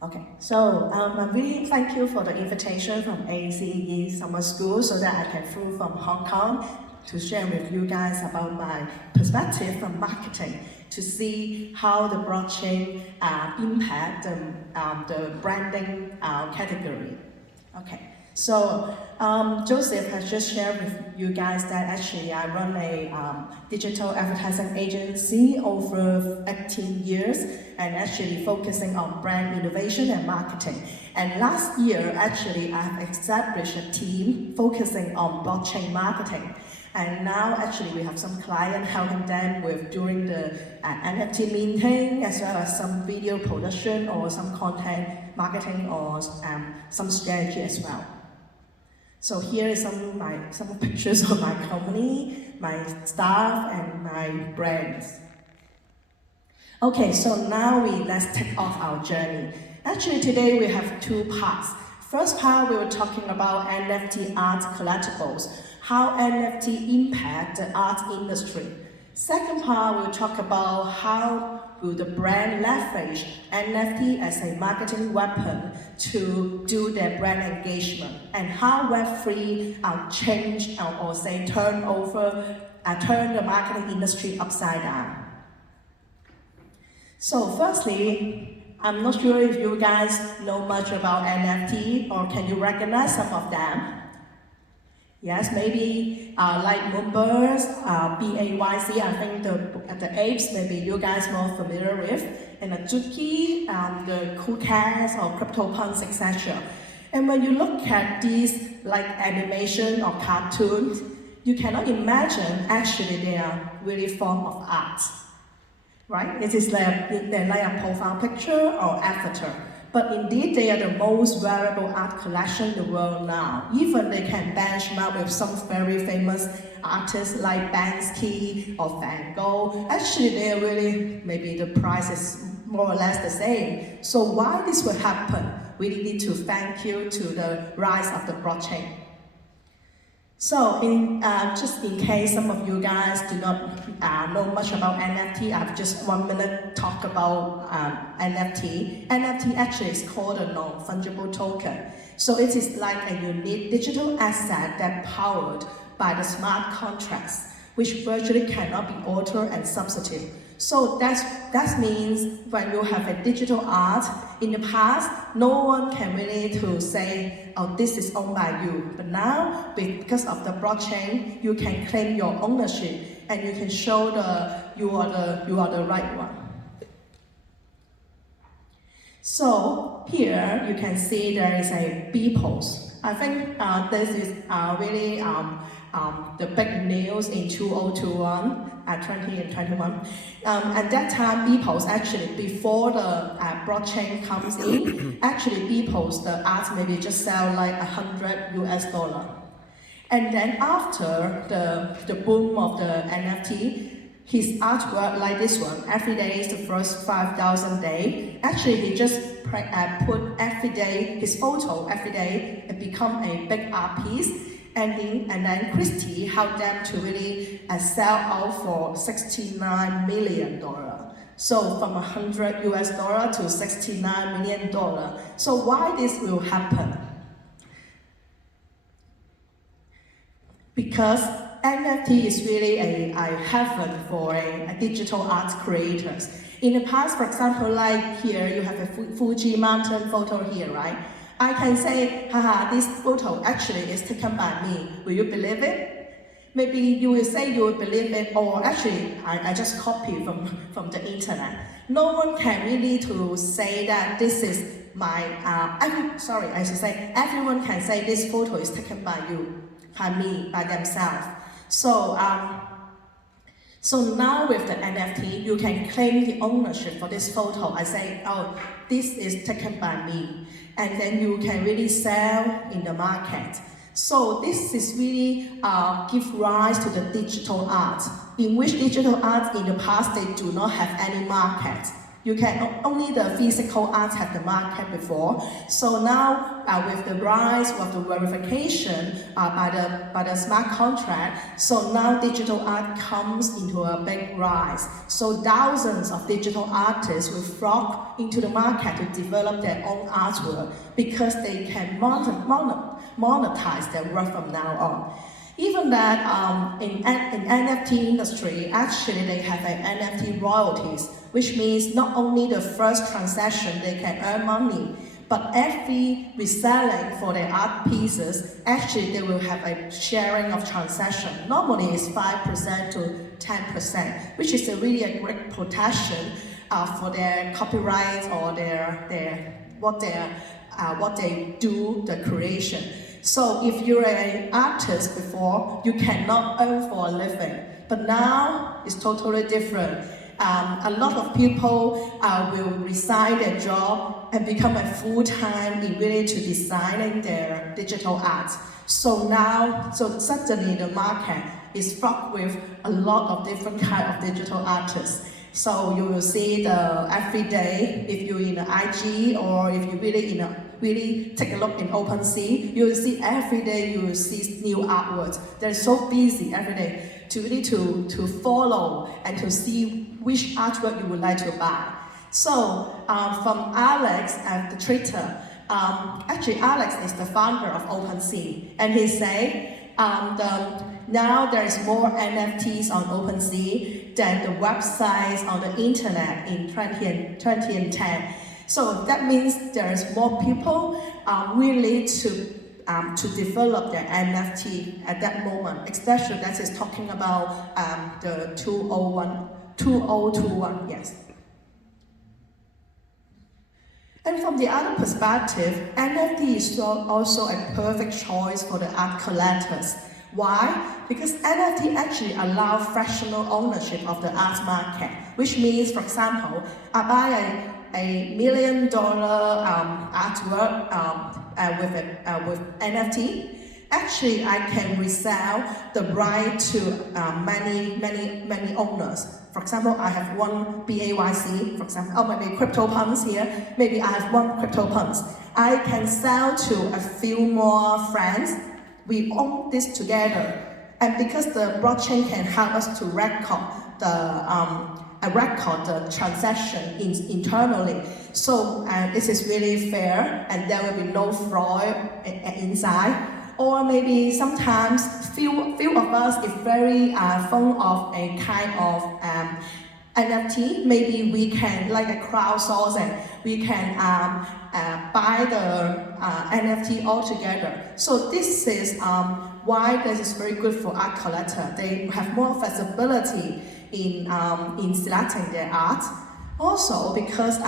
Okay, so I really thank you for the invitation from ACE Summer School so that I can flew from Hong Kong to share with you guys about my perspective from marketing to see how the blockchain impact the branding category. Okay, so Joseph has just shared with you guys that actually I run a digital advertising agency over 18 years and actually focusing on brand innovation and marketing. And last year, actually, I have established a team focusing on blockchain marketing. And now, actually, we have some clients helping them with during the NFT minting, as well as some video production or some content marketing or some strategy as well. So here is some pictures of my company, my staff, and my brands. Okay, so now let's take off our journey. Actually, today we have two parts. First part, we were talking about NFT art collectibles, how NFT impact the art industry. Second part, we'll talk about how will the brand leverage NFT as a marketing weapon to do their brand engagement, and how Web3 change or say turn the marketing industry upside down. So firstly, I'm not sure if you guys know much about NFT or can you recognize some of them? Yes, maybe like Moonbirds, BAYC, I think the apes maybe you guys more familiar with, and the Juki, the Cool Cats or CryptoPunks, etc. And when you look at these like animation or cartoons, you cannot imagine actually they are really form of art. Right? It is they're like a profile picture or avatar. But indeed, they are the most valuable art collection in the world now. Even they can benchmark with some very famous artists like Banksy or Van Gogh. Actually, they are really, maybe the price is more or less the same. So why this will happen? We need to thank you to the rise of the blockchain. So, just in case some of you guys do not know much about NFT, I have just 1 minute talk about NFT. NFT actually is called a non-fungible token. So it is like a unique digital asset that powered by the smart contracts, which virtually cannot be altered and substituted. So that means when you have a digital art, in the past, no one can really to say, oh, this is owned by you. But now, because of the blockchain, you can claim your ownership and you can show you are the right one. So here you can see there is a B post. I think this is really the big news in 2021. 20 and 21. At that time, BPOS actually, before the blockchain comes in, actually BPOS, the art maybe just sell like $100. And then after the boom of the NFT, his artwork like this one, every day is the first 5,000 days. Actually, he just put every day, his photo every day, it become a big art piece. And then Christie helped them to really sell out for $69 million. So from $100 to $69 million. So why this will happen? Because NFT is really a heaven for a digital art creators. In the past, for example, like here, you have a Fuji mountain photo here, right? I can say, haha, this photo actually is taken by me. Will you believe it? Maybe you will say you will believe it, or actually, I just copy from the internet. No one can really to say that this is my, I should say, everyone can say this photo is taken by you, by me, by themselves. So now with the NFT, you can claim the ownership for this photo. I say, oh, this is taken by me. And then you can really sell in the market. So this is really give rise to the digital art, in which digital art in the past, they do not have any market. only the physical art had the market before. So now with the rise of the verification by the smart contract, so now digital art comes into a big rise. So thousands of digital artists will flock into the market to develop their own artwork because they can monetize their work from now on. Even that in NFT industry, actually they have an NFT royalties, which means not only the first transaction they can earn money, but every reselling for their art pieces, actually they will have a sharing of transaction. Normally it's 5% to 10%, which is really a great protection for their copyright or what they do, the creation. So if you're an artist before, you cannot earn for a living, but now it's totally different. A lot of people will resign their job and become a full-time really to designing their digital art. So suddenly the market is fraught with a lot of different kind of digital artists. So you will see every day, if you're in an IG or if you really take a look in OpenSea, you will see every day you will see new artworks. They're so busy every day to follow and to see which artwork you would like to buy. So from Alex at the Twitter, actually Alex is the founder of OpenSea, and he said now there is more NFTs on OpenSea than the websites on the internet in 2010. So that means there is more people willing to develop their NFT at that moment, especially that is talking about the 2021, yes. And from the other perspective, NFT is also a perfect choice for the art collectors. Why? Because NFT actually allows fractional ownership of the art market, which means, for example, I buy a $1 million artwork with NFT. Actually, I can resell the right to many owners. For example, I have one BAYC, for example, maybe CryptoPunks here. Maybe I have one CryptoPunks. I can sell to a few more friends. We own this together, and because the blockchain can help us to record the transaction internally. So this is really fair, and there will be no fraud inside. Or maybe sometimes few of us is very fond of a kind of NFT. Maybe we can, like a crowdsourcing, we can buy the NFT altogether. So this is why this is very good for art collector. They have more flexibility in selecting their art. Also because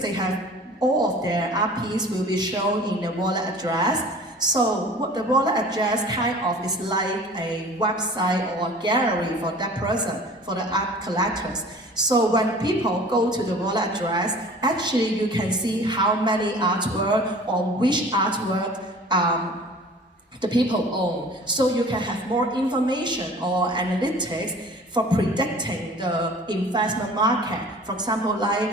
they have all of their art piece will be shown in the wallet address. So what the wallet address kind of is like a website or a gallery for that person, for the art collectors. So when people go to the wallet address, actually you can see how many artwork or which artwork the people own. So you can have more information or analytics for predicting the investment market. For example, like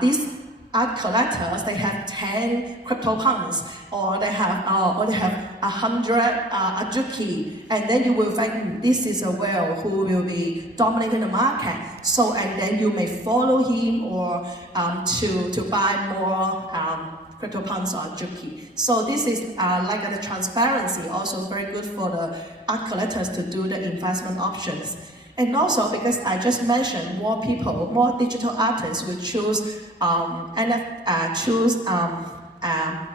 these art collectors, they have 10 CryptoPunks, or they have 100 Ajuki, and then you will think this is a whale who will be dominating the market. So and then you may follow him or to buy more CryptoPunks or Ajuki. So this is like the transparency, also very good for the art collectors to do the investment options. And also because I just mentioned, more digital artists will choose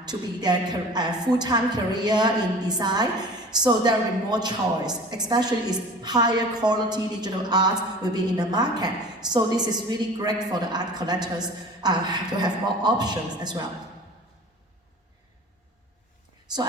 to be their full-time career in design. So there will be more choice, especially if higher quality digital art will be in the market. So this is really great for the art collectors to have more options as well. So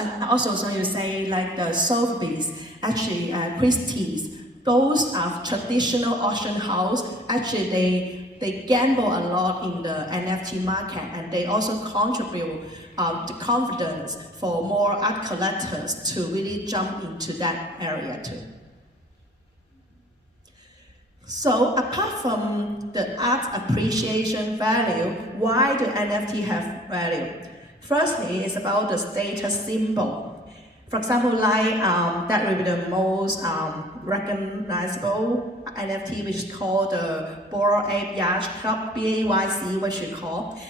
you say like the Sotheby's, actually Christie's, those are traditional auction house. Actually, they gamble a lot in the NFT market, and they also contribute to confidence for more art collectors to really jump into that area too. So apart from the art appreciation value, why do NFT have value? Firstly, it's about the status symbol. For example, like that will be the most recognizable NFT, which is called the Bored Ape Yacht Club, BAYC, what you call.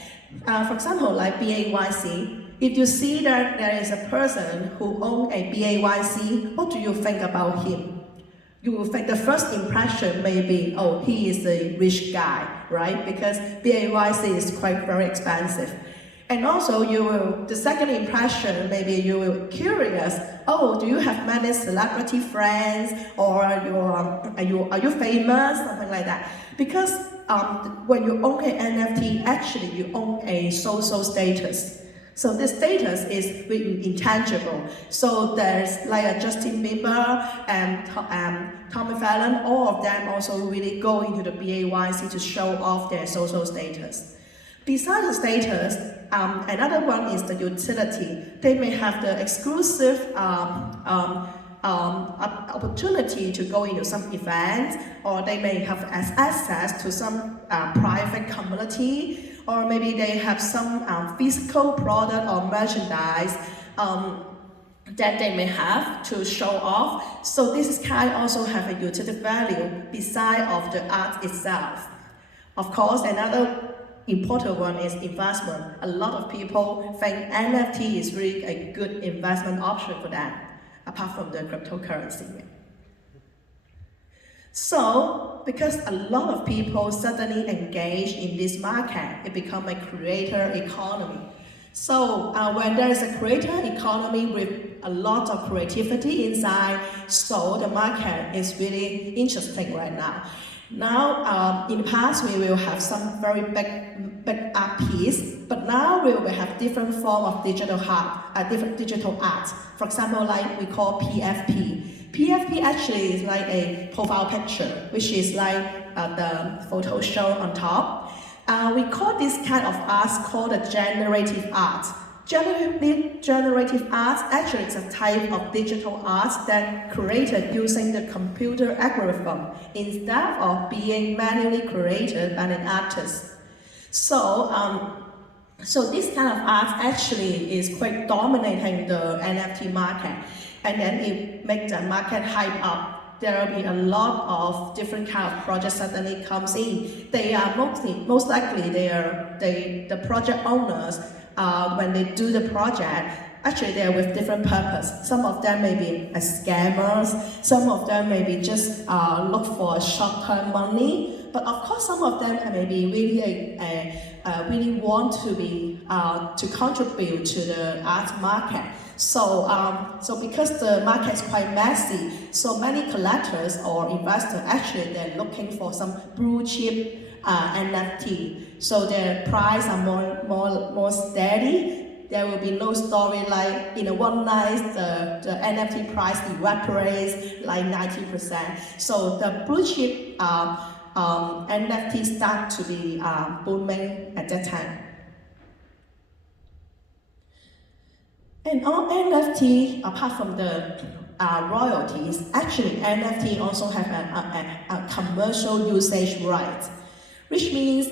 For example, like BAYC, if you see that there is a person who owns a BAYC, what do you think about him? You will think the first impression may be, oh, he is a rich guy, right? Because BAYC is quite very expensive. And also the second impression, maybe you will be curious, oh, do you have many celebrity friends, or are you famous, something like that. Because when you own an NFT, actually you own a social status. So this status is really intangible. So there's like a Justin Bieber and Tommy Fallon, all of them also really go into the BAYC to show off their social status. Besides the status, another one is the utility. They may have the exclusive opportunity to go into some events, or they may have access to some private community, or maybe they have some physical product or merchandise that they may have to show off. So this can also have a utility value beside of the art itself. Of course, another important one is investment. A lot of people think NFT is really a good investment option for them, apart from the cryptocurrency. So, because a lot of people suddenly engage in this market, it becomes a creator economy. So, when there is a creator economy with a lot of creativity inside, so the market is really interesting right now. Now, in the past, we will have some very big art piece, but now we will have different form of digital art, different digital art. For example, like we call PFP. PFP actually is like a profile picture, which is like the photo shown on top. We call this kind of art called a generative art. Generative art actually is a type of digital art that created using the computer algorithm instead of being manually created by an artist. So this kind of art actually is quite dominating the NFT market, and then it makes the market hype up. There will be a lot of different kind of projects suddenly comes in. They are most likely the project owners. When they do the project, actually they are with different purpose. Some of them may be scammers, some of them may be just look for short-term money, but of course some of them may be really want to be to contribute to the art market. So because the market is quite messy, so many collectors or investors actually they're looking for some blue chip NFT. So their price are more steady. There will be no story like in a one night the NFT price evaporates like 90%. So the blue chip NFT start to be booming at that time. And on NFT, apart from the royalties, actually NFT also have a commercial usage right. Which means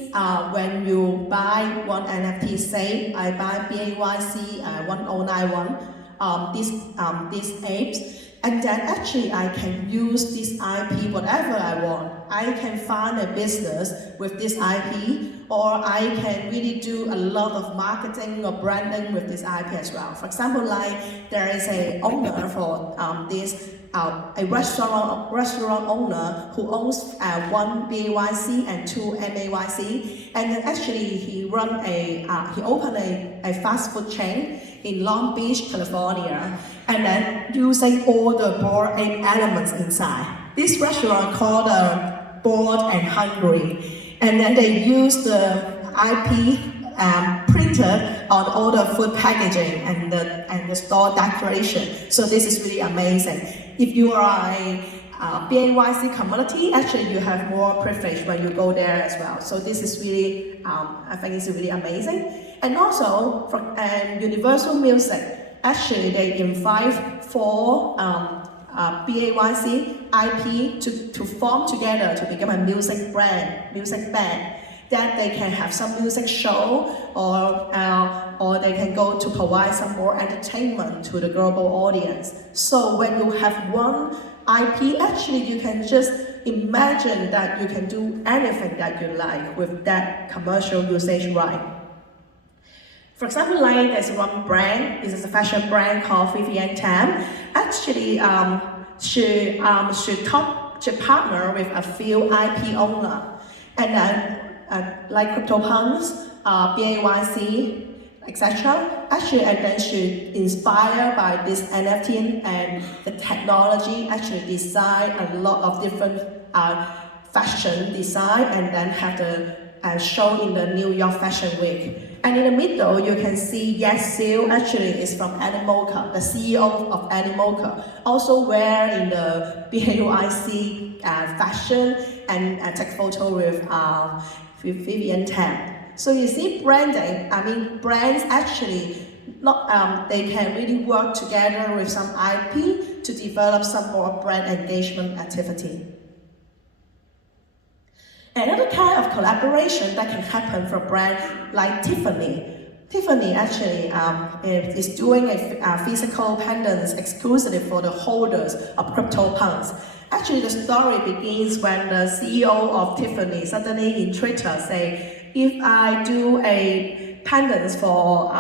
when you buy one NFT, say I buy BAYC 1091, these apes, and then actually I can use this IP whatever I want. I can find a business with this IP, or I can really do a lot of marketing or branding with this IP as well. For example, like there is a owner for a restaurant owner who owns one BAYC and two MAYC, and then actually he opened a fast food chain in Long Beach, California, and then using all the Bored Ape elements inside. This restaurant called Bored and Hungry, and then they use the IP printed on all the food packaging and the store decoration. So this is really amazing. If you are a BAYC community, actually you have more privilege when you go there as well. So this is really, I think it's really amazing. And also for Universal Music, actually they invite 4 BAYC IP to form together to become a music band, that they can have some music show or they can go to provide some more entertainment to the global audience. So when you have one IP, actually you can just imagine that you can do anything that you like with that commercial usage right. For example, like there's one brand, this is a fashion brand called Vivienne Tam. Actually, she partnered with a few IP owner, and then like CryptoPunks, BAYC, etc. Actually, and then she inspired by this NFT and the technology. Actually, design a lot of different fashion design, and then have the show in the New York Fashion Week. And in the middle, you can see Yes Seal actually is from Animoca, the CEO of Animoca, also wear in the BAYC fashion and take photo with Vivienne Tam. So you see branding, brands actually, they can really work together with some IP to develop some more brand engagement activity. Another kind of collaboration that can happen for a brand like Tiffany. Tiffany actually is doing a physical pendants exclusively for the holders of CryptoPunks. Actually, the story begins when the CEO of Tiffany suddenly in Twitter say, if I do a pendants for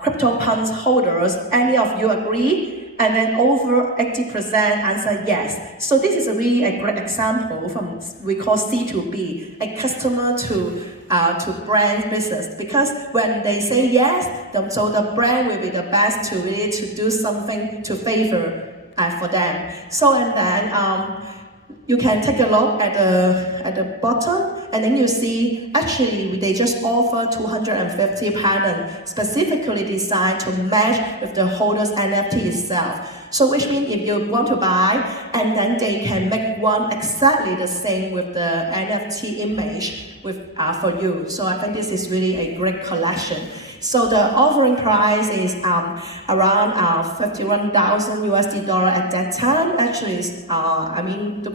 CryptoPunks holders, any of you agree? And then over 80% answer yes. So this is really a great example from we call C2B, a customer to brand business. Because when they say yes, so the brand will be the best to really to do something to favor for them. So and then you can take a look at the bottom, and then you see actually they just offer 250 pendants specifically designed to match with the holder's NFT itself. So which means if you want to buy, and then they can make one exactly the same with the NFT image with for you. So I think this is really a great collection. So the offering price is around $51,000 at that time. Actually, it's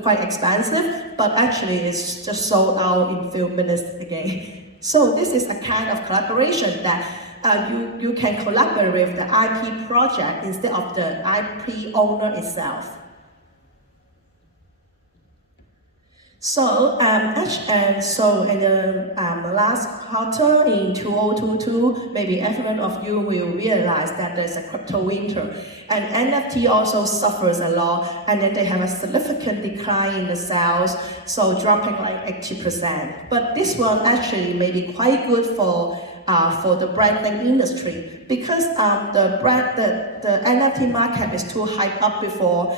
quite expensive, but actually it's just sold out in a few minutes again. So this is a kind of collaboration that you can collaborate with the IP project instead of the IP owner itself. So, in the last quarter in 2022, maybe everyone of you will realize that there's a crypto winter, and NFT also suffers a lot, and then they have a significant decline in the sales, so dropping like 80%. But this one actually may be quite good for the branding industry, because the NFT market is too hyped up before.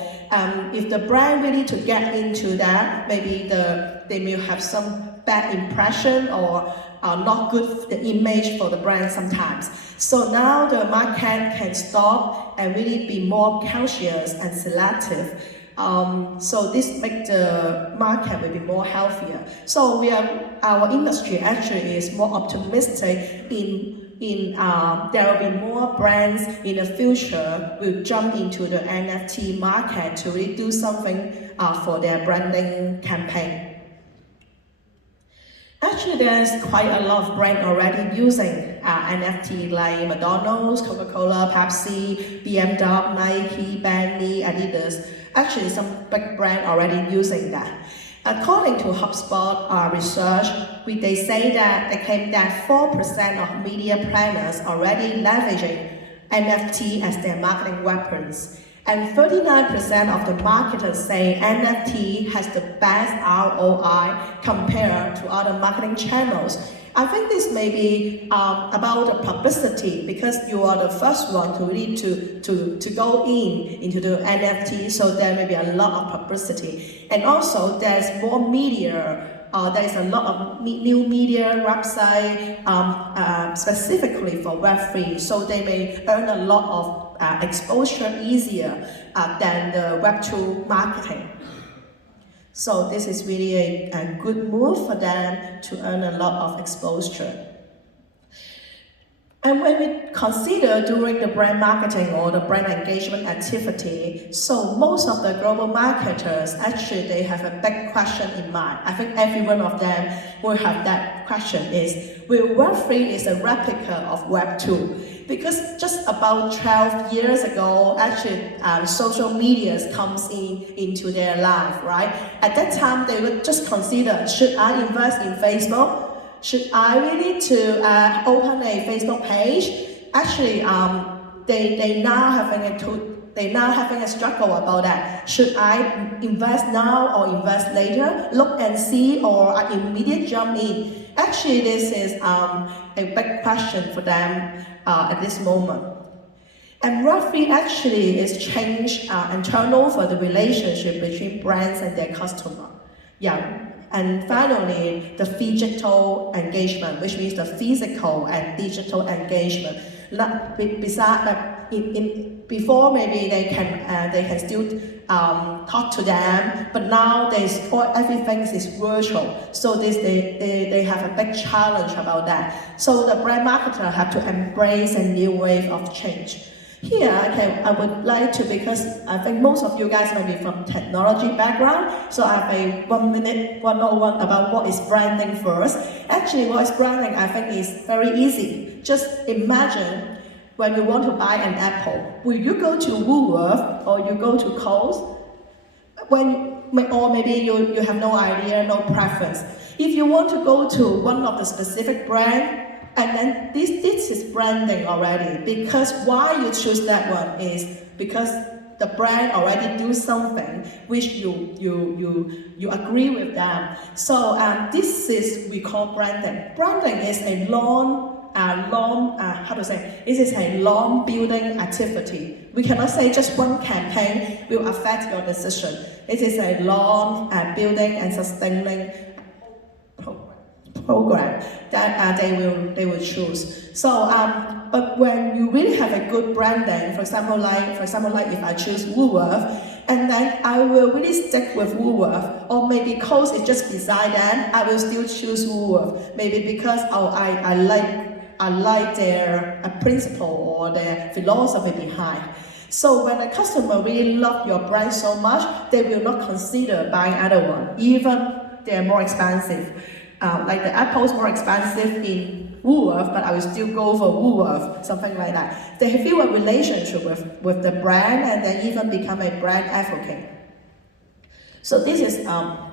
If the brand really to get into that, maybe they may have some bad impression or not good the image for the brand sometimes. So now the market can stop and really be more conscious and selective. So this makes the market will be more healthier. So our industry actually is more optimistic there will be more brands in the future will jump into the NFT market to really do something for their branding campaign. Actually, there's quite a lot of brands already using NFT, like McDonald's, Coca-Cola, Pepsi, BMW, Nike, Bentley, Adidas. Actually, some big brands already using that. According to HubSpot research, they say that they claim that 4% of media planners already leveraging NFT as their marketing weapons. And 39% of the marketers say NFT has the best ROI compared to other marketing channels. I think this may be about the publicity, because you are the first one to really to go into the NFT, so there may be a lot of publicity. And also there's more media, there's a lot of new media website specifically for Web3, so they may earn a lot of exposure easier than the Web2 marketing. So this is really a good move for them to earn a lot of exposure. And when we consider during the brand marketing or the brand engagement activity, so most of the global marketers, actually they have a big question in mind. I think every one of them will have that question is, will Web3 is a replica of Web 2? Because just about 12 years ago, actually social media comes into their life, right? At that time, they would just consider, should I invest in Facebook? Should I really to open a Facebook page? Actually, they now having a struggle about that. Should I invest now or invest later? Look and see or an immediate jump in? Actually, this is a big question for them at this moment. And Web3 actually is change and turn over the relationship between brands and their customer. Yeah. And finally, the phygital engagement, which means the physical and digital engagement. Before maybe they can still talk to them, but now everything is virtual. So they have a big challenge about that. So the brand marketer have to embrace a new wave of change. Here, I would like to, because I think most of you guys might be from technology background, so I have a 1 minute 101 about what is branding first. Actually, what is branding, I think is very easy. Just imagine when you want to buy an apple. Will you go to Woolworth or you go to Coles? Or maybe you have no idea, no preference. If you want to go to one of the specific brand, and then this is branding already, because why you choose that one is because the brand already do something which you agree with them. So this is we call branding. Branding is a long it is a long building activity. We cannot say just one campaign will affect your decision. It is a long building and sustaining program that they will choose. So, but when you really have a good branding, for example, like if I choose Woolworth, and then I will really stick with Woolworth, or maybe Coles is just beside them, I will still choose Woolworth, maybe because I like their principle or their philosophy behind. So when a customer really love your brand so much, they will not consider buying other one, even they're more expensive. Like the apple's more expensive in Woolworth, but I will still go for Woolworth, something like that. They feel a relationship with the brand and they even become a brand advocate. So this is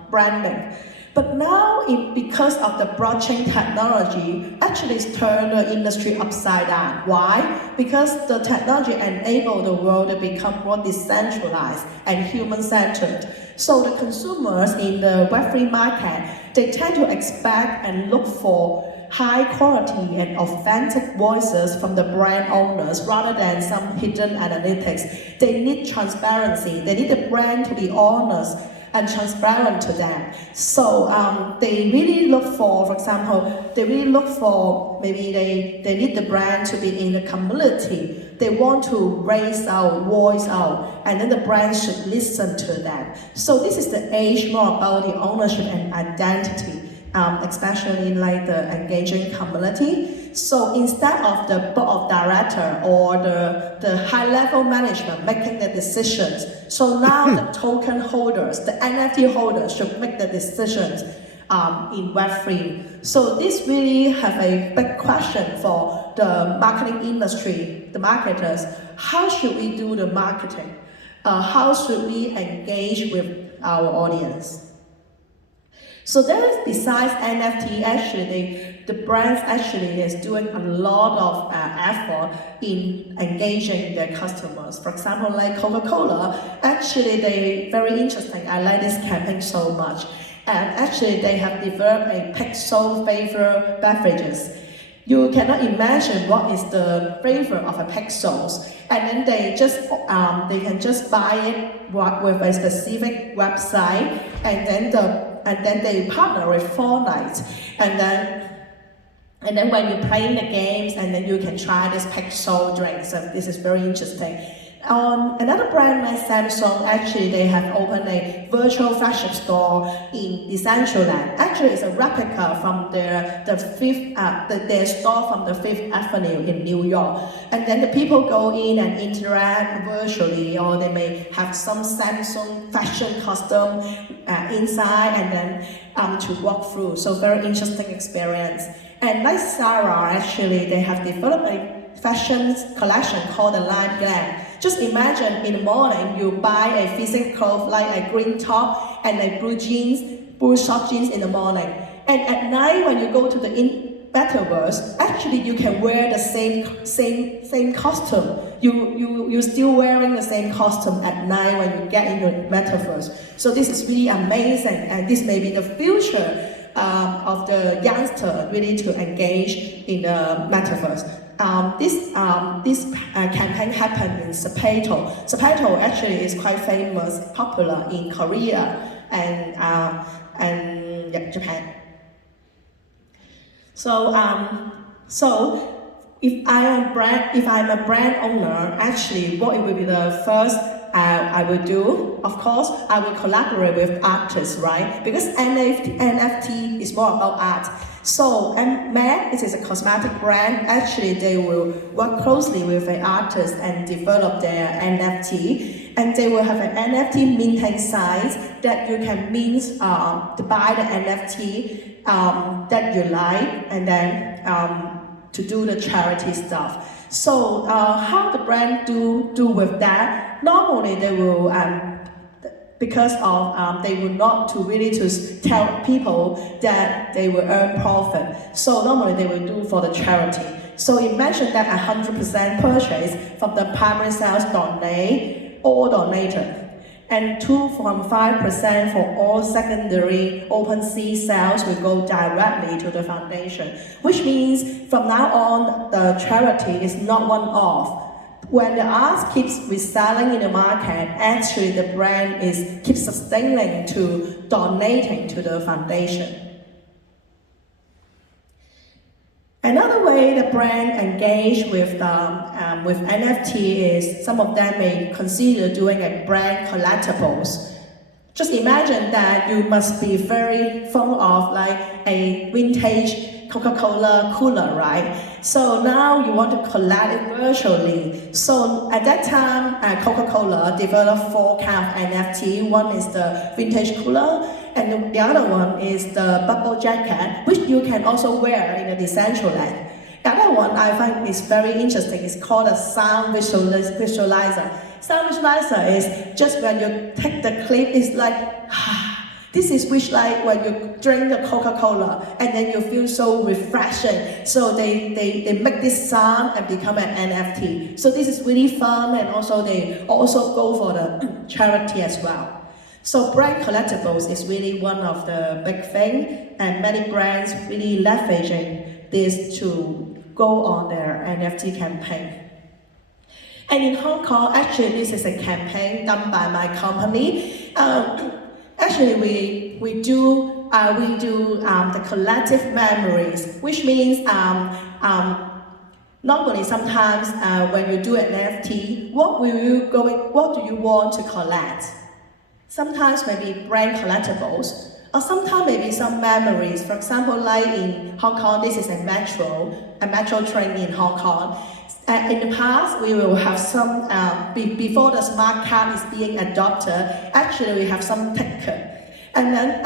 branding. But now, because of the blockchain technology, actually it's turned the industry upside down. Why? Because the technology enabled the world to become more decentralized and human-centered. So the consumers in the Web3 market, they tend to expect and look for high quality and authentic voices from the brand owners rather than some hidden analytics. They need transparency. They need the brand to be honest and transparent to them. So they really look for example, maybe they need the brand to be in the community. They want to raise out, voice out, and then the brand should listen to them. So this is the age more about the ownership and identity, especially like the engaging community. So instead of the board of director or the high-level management making the decisions, so now the token holders, the NFT holders should make the decisions in Web3. So this really have a big question for the marketing industry, the marketers. How should we do the marketing? How should we engage with our audience? So there is, besides NFT, actually the brands actually is doing a lot of effort in engaging their customers. For example, like Coca-Cola, actually they very interesting. I like this campaign so much. And actually they have developed a pixel flavor beverages. You cannot imagine what is the flavor of a pixels. And then they can just buy it with a specific website, and then they partner with Fortnite, and then when you play the games, and then you can try this pixel drink. So this is very interesting. On another brand like Samsung, actually they have opened a virtual fashion store in Decentraland. Actually, it's a replica from their store from the Fifth Avenue in New York. And then the people go in and interact virtually, or they may have some Samsung fashion costume inside, and then to walk through. So very interesting experience. And like Zara, actually they have developed a fashion collection called the Lime Glam. Just imagine in the morning you buy a physical clothes like a green top and a blue short jeans in the morning. And at night when you go to the metaverse, actually you can wear the same costume. You're still wearing the same costume at night when you get into the metaverse. So this is really amazing, and this may be the future of the youngster really to engage in the metaverse. This campaign happened in Sapporo. Sapporo actually is quite famous, popular in Korea and Japan. So if I'm a brand owner, actually what it will be the first I will do, of course, I will collaborate with artists, right? Because NFT is more about art. So MAC, it is a cosmetic brand. Actually, they will work closely with an artist and develop their NFT. And they will have an NFT minting site that you can mint to buy the NFT that you like, and then to do the charity stuff. So how the brand do with that? Normally they will, because of they will not to tell people that they will earn profit. So normally they will do for the charity. So imagine that 100% purchase from the primary sales donate or donated, and 2.5% for all secondary OpenSea sales will go directly to the foundation, which means from now on the charity is not one-off. When the art keeps reselling in the market, actually the brand keeps sustaining to donating to the foundation. Another way the brand engage with NFT is some of them may consider doing a brand collectibles. Just imagine that you must be very fond of like a vintage Coca-Cola cooler, right? So now you want to collect it virtually. So at that time, Coca-Cola developed 4 kinds of NFT. One is the vintage cooler, and the other one is the bubble jacket, which you can also wear in a Decentraland. The other one I find is very interesting. It's called a sound visualizer. Sound visualizer is just when you take the clip, it's like, this is which like when you drink the Coca-Cola and then you feel so refreshing. So they make this sound and become an NFT. So this is really fun, and also they also go for the charity as well. So brand collectibles is really one of the big thing, and many brands really leveraging this to go on their NFT campaign. And in Hong Kong, actually this is a campaign done by my company. Actually we do the collective memories, which means normally sometimes when you do an NFT, what do you want to collect? Sometimes maybe brand collectibles, or sometimes maybe some memories. For example, like in Hong Kong, this is a metro train in Hong Kong. In the past, we will have some, before the smart card is being adopted, actually we have some ticket. And then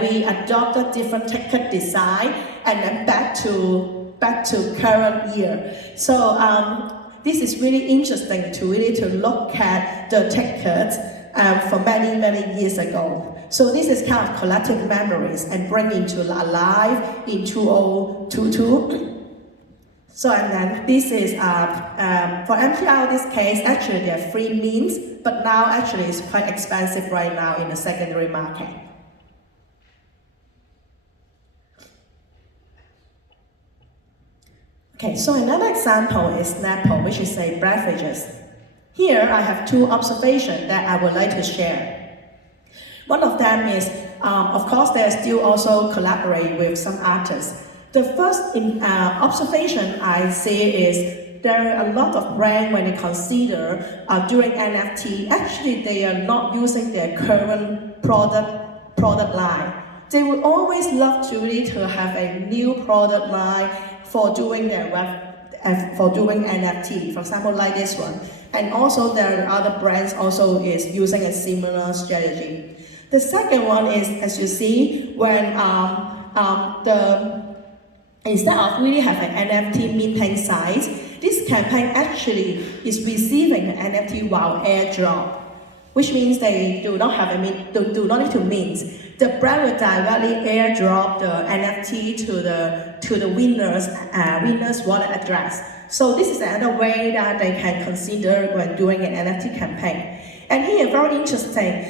we adopted different ticket design, and then back to current year. So this is really interesting to look at the tickets for many years ago. So this is kind of collective memories and bring into alive in 2022. So and then this is for MPL this case, actually they are free means, but now actually it's quite expensive right now in the secondary market. Okay, so another example is Snapple, which is a beverages. Here I have 2 observations that I would like to share. One of them is, of course, they still also collaborate with some artists. The first observation I see is there are a lot of brands when they consider doing NFT, actually they are not using their current product line. They would always love to really to have a new product line for doing their for doing NFT, for example, like this one. And also there are other brands also is using a similar strategy. The second one is, as you see, when instead of really having NFT minting sites, this campaign actually is receiving the NFT while airdrop, which means they do not have do not need to mint. The brand will directly airdrop the NFT to the winner's wallet address. So this is another way that they can consider when doing an NFT campaign. And here, very interesting.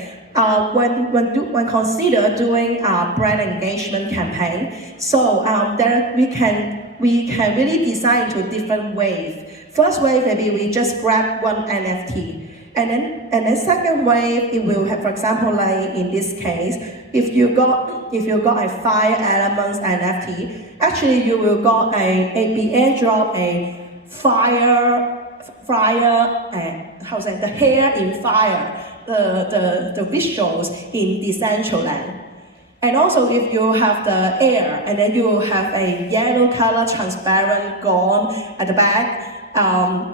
When consider doing a brand engagement campaign, so there we can really design into different waves. First wave, maybe we just grab one NFT, and then second wave, it will have, for example, like in this case, if you got a 5 elements NFT, actually you will got be airdrop a the hair in fire. The visuals in Decentraland. And also if you have the air, and then you will have a yellow color transparent gone at the back,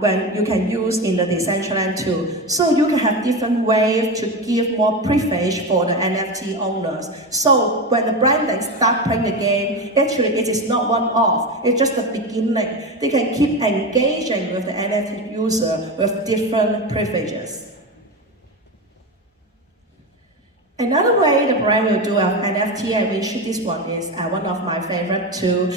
when you can use in the Decentraland too. So you can have different ways to give more privilege for the NFT owners. So when the brand then start playing the game, actually it is not one-off, it's just the beginning. They can keep engaging with the NFT user with different privileges. Another way the brand will do an NFT, and this one is one of my favorite too.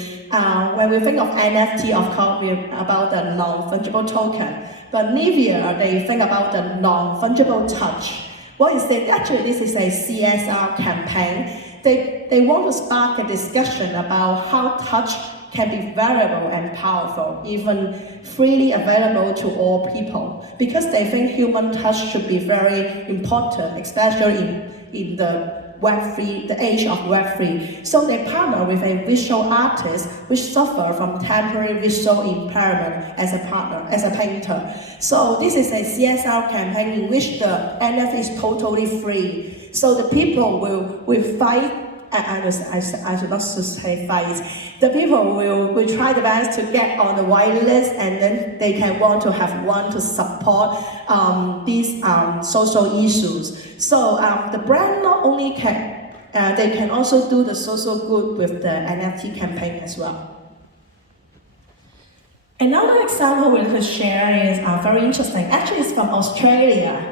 When we think of NFT, of course, we're about the non-fungible token. But Nivea, they think about the non-fungible touch. What is it? Actually, this is a CSR campaign. They want to spark a discussion about how touch can be valuable and powerful, even freely available to all people. Because they think human touch should be very important, especially in the Web3, the age of Web3. So they partner with a visual artist which suffer from temporary visual impairment as a partner, as a painter. So this is a CSR campaign in which the NFT is totally free. So the people will fight. I should not say fight. The people will try the best to get on the white list, and then they can want to have one to support these social issues. So the brand not only they can also do the social good with the NFT campaign as well. Another example we could share is very interesting. Actually, it's from Australia.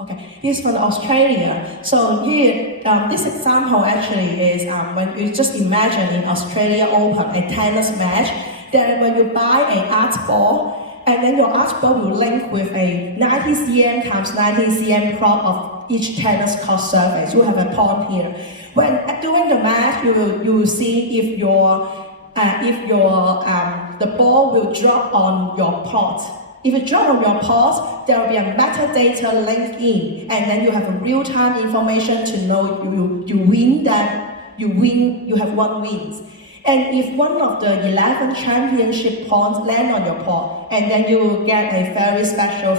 Okay, this is from Australia. So here, this example actually is when you just imagine in Australia Open, a tennis match, that when you buy an art ball, and then your art ball will link with a 90 cm times 90 cm crop of each tennis court surface. You have a point here. When doing the match, you will see if the ball will drop on your pot. If it drops on your pot, there will be a metadata link in, and then you have a real-time information to know you have one win. And if one of the 11 championship points land on your pot, and then you will get a very special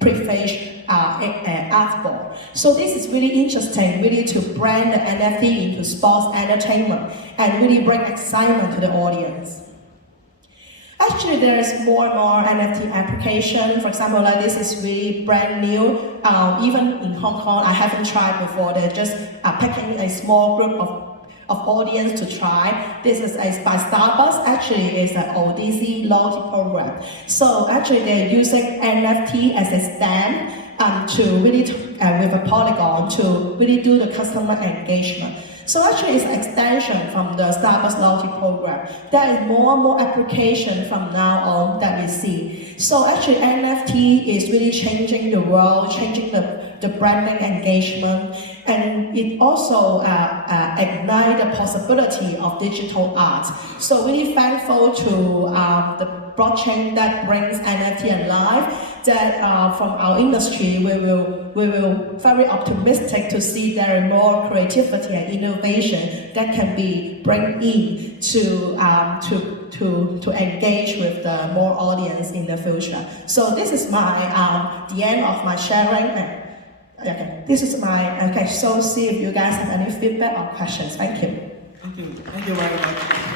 privilege art ball. So this is really interesting, really to brand the NFT into sports entertainment and really bring excitement to the audience. Actually, there is more and more NFT application. For example, like this is really brand new. Even in Hong Kong, I haven't tried before. They're just picking a small group of audience to try. This is by Starbucks. Actually, it's an ODC loyalty program. So actually, they're using NFT as a stamp to really with a polygon to really do the customer engagement. So actually it's an extension from the Starbucks loyalty program. There is more and more application from now on that we see. So actually NFT is really changing the world, changing the branding engagement, and it also ignites the possibility of digital art. So really thankful to the blockchain that brings NFT alive. that from our industry, we will very optimistic to see there are more creativity and innovation that can be bring in to engage with the more audience in the future. So this is my the end of my sharing. Okay, this is my so see if you guys have any feedback or questions. Thank you. Thank you very much.